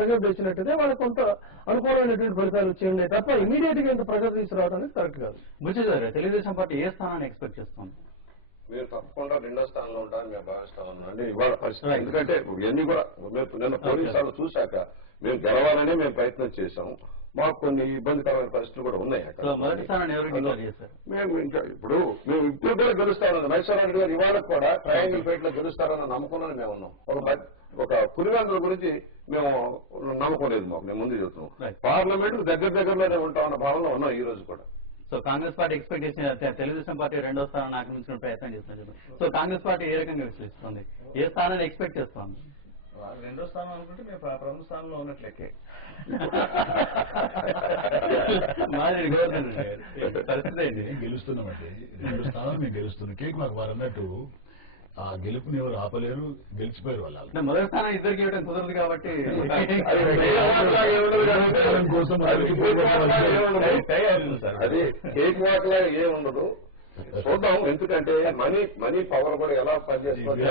Pressure తెచ్చినట్టయితే వాళ్ళకి కొంత అనుకూలమైనటువంటి ఫలితాలు వచ్చేయండి తప్ప ఇమీడియట్ గా ఇంత ప్రెషర్ తీసుకురావడానికి కరెక్ట్ కాదు. బుచ్చి గారు, తెలుగుదేశం పార్టీ ఏ స్థానాన్ని ఎక్స్పెక్ట్ చేస్తుంది? మీరు తప్పకుండా రెండో స్థానంలో ఉంటారని మేము భావిస్తా ఉన్నాం అండి ఇవాళ పరిస్థితి. ఎందుకంటే ఇవన్నీ కూడా నిన్న పోలీసు వాళ్ళు చూశాక మేము గెలవాలనే మేము ప్రయత్నం చేశాము. మాకు కొన్ని ఇబ్బందికరమైన పరిస్థితులు కూడా ఉన్నాయి అక్కడ. మొదటి స్థానాన్ని ఎవరు డిక్లేర్ చేశారు? మేము ఇంకా మేము ఇప్పుడు కూడా గెలుస్తామన్నది మహేశ్వర రెడ్డి గారు ఇవాళ కూడా ట్రయాంగిల్ ఫైట్ లో గెలుస్తారన్న నమ్మకంలోనే మేము ఉన్నాం. ఒక పులివెందుల గురించి మేము నమ్మకం లేదు మాకు. మేము ముందు చెబుతున్నాం పార్లమెంట్ దగ్గరలోనే ఉంటామన్న భావనలో ఉన్నాం ఈ రోజు కూడా. సో కాంగ్రెస్ పార్టీ ఎక్స్పెక్ట్ చేసిన తెలుగుదేశం పార్టీ రెండో స్థానాన్ని ఆక్రమించుకునే ప్రయత్నం చేస్తుంది. సో కాంగ్రెస్ పార్టీ ఏ రకంగా విశ్లేషిస్తుంది? ఏ స్థానాన్ని ఎక్స్పెక్ట్ చేస్తోంది? రెండో స్థానం అనుకుంటే మేము ప్రముఖ స్థానంలో ఉన్నట్లయితే గెలుస్తున్నామంటే రెండు స్థానాలు మేము గెలుస్తున్నాం. కేక్ మాకు వారు అన్నట్టు ఆ గెలుపుని ఎవరు ఆపలేరు, గెలిచిపోయారు వాళ్ళు. మొదటి స్థానం ఇద్దరికి ఇవ్వడం కుదరదు కాబట్టి కోసం అది కేక్ వాట్ లాగా ఏముండదు చూద్దాం. ఎందుకంటే మనీ పవర్ కూడా ఎలా పనిచేస్తుంది